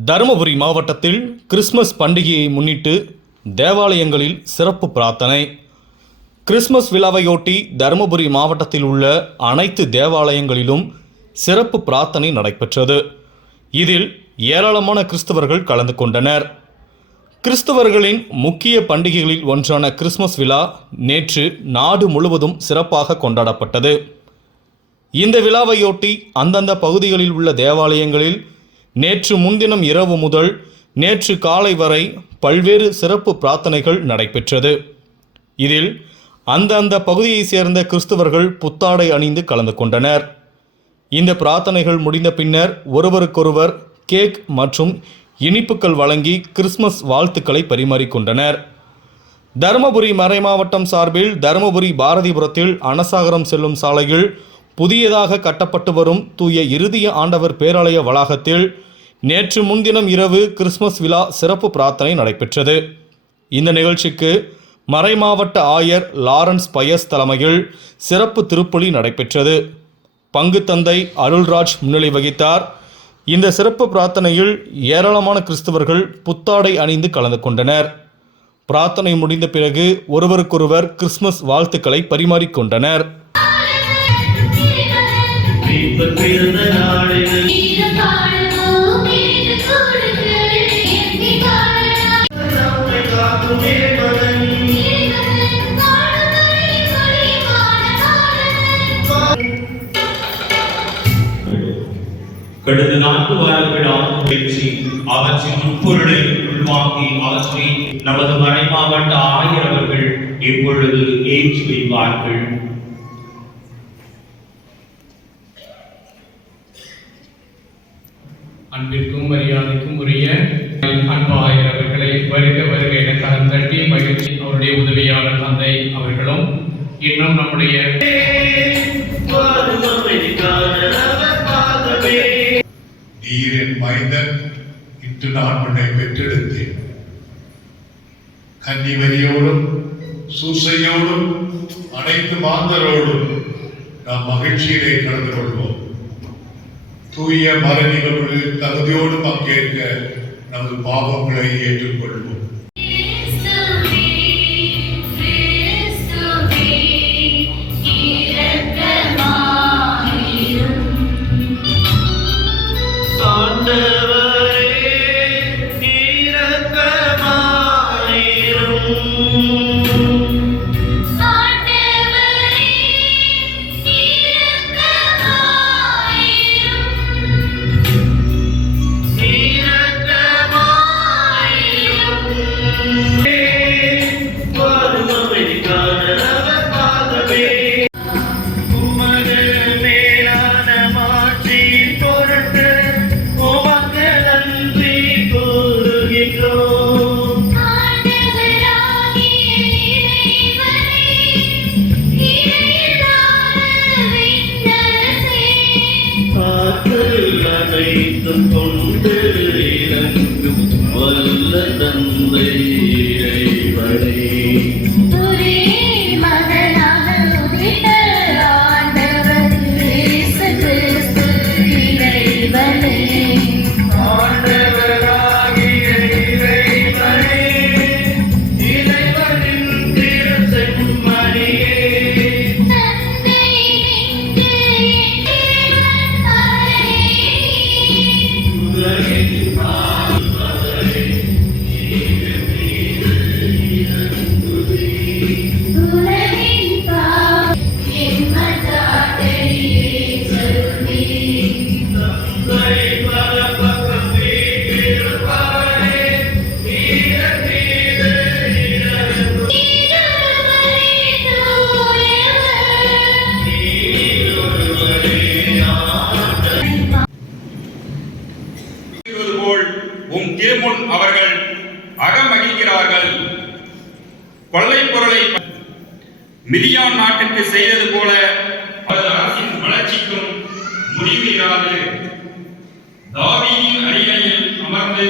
தருமபுரி மாவட்டத்தில் கிறிஸ்மஸ் பண்டிகையை முன்னிட்டு தேவாலயங்களில் சிறப்பு பிரார்த்தனை. கிறிஸ்மஸ் விழாவையொட்டி தருமபுரி மாவட்டத்தில் உள்ள அனைத்து தேவாலயங்களிலும் சிறப்பு பிரார்த்தனை நடைபெற்றது. இதில் ஏராளமான கிறிஸ்தவர்கள் கலந்து கொண்டனர். கிறிஸ்தவர்களின் முக்கிய பண்டிகைகளில் ஒன்றான கிறிஸ்மஸ் விழா நேற்று நாடு முழுவதும் சிறப்பாக கொண்டாடப்பட்டது. இந்த விழாவையொட்டி அந்தந்த பகுதிகளில் உள்ள தேவாலயங்களில் நேற்று முன்தினம் இரவு முதல் நேற்று காலை வரை பல்வேறு சிறப்பு பிரார்த்தனைகள் நடைபெற்றது. இதில் அந்தந்த பகுதியைச் சேர்ந்த கிறிஸ்தவர்கள் புத்தாடை அணிந்து கலந்து கொண்டனர். இந்த பிரார்த்தனைகள் முடிந்த பின்னர் ஒருவருக்கொருவர் கேக் மற்றும் இனிப்புகள் வழங்கி கிறிஸ்மஸ் வாழ்த்துக்களை பரிமாறிக்கொண்டனர். தருமபுரி மறைமாவட்டம் சார்பில் தருமபுரி பாரதிபுரத்தில் அனசாகரம் செல்லும் சாலையில் புதியதாக கட்டப்பட்டு வரும் தூய இறுதிய ஆண்டவர் பேராலய வளாகத்தில் நேற்று முன்தினம் இரவு கிறிஸ்மஸ் விழா சிறப்பு பிரார்த்தனை நடைபெற்றது. இந்த நிகழ்ச்சிக்கு மறைமாவட்ட ஆயர் லாரன்ஸ் பயஸ் தலைமையில் சிறப்பு திருப்பலி நடைபெற்றது. பங்கு தந்தை அருள்ராஜ் முன்னிலை வகித்தார். இந்த சிறப்பு பிரார்த்தனையில் ஏராளமான கிறிஸ்தவர்கள் புத்தாடை அணிந்து கலந்து கொண்டனர். பிரார்த்தனை முடிந்த பிறகு ஒருவருக்கொருவர் கிறிஸ்மஸ் வாழ்த்துக்களை பரிமாறிக்கொண்டனர் பிறந்த நாளில் கடந்த நான்கு வாரங்களாக பேச்சு அவற்றின் உட்பொருளை உள்வாங்கி அவற்றை நமது மறைமாவட்ட ஆயர் அவர்கள் இப்பொழுது ஏற்றி வைப்பார்கள். அன்பிற்கும் மரியாதைக்கும் உரிய அன்பாயர் அவர்களை வருக வருக என கலந்தட்டி மகிழ்ச்சி அவருடைய உதவியாளர் தந்தை அவர்களும் இன்னும் நம்முடைய மைந்தன் இன்று நான் உன்னை பெற்றெடுத்தேன் கன்னிவரியோடும் சூசையோடும் அனைத்து மாந்தரோடும் நாம் மகிழ்ச்சியிலே கலந்து கொள்வோம் தூய மர நிகழ்வுகளில் தகுதியோடு பங்கேற்க நமது பாவங்களை ஏற்றுக்கொள்வோம் be அகமகிழ்கிறார்கள் கொள்ளை பொருளை மிதியான் நாட்டுக்கு செய்தது போல அரசின் வளர்ச்சிக்கும் முடிவு இராது. தாவீதின் அரியணையில் அமர்ந்து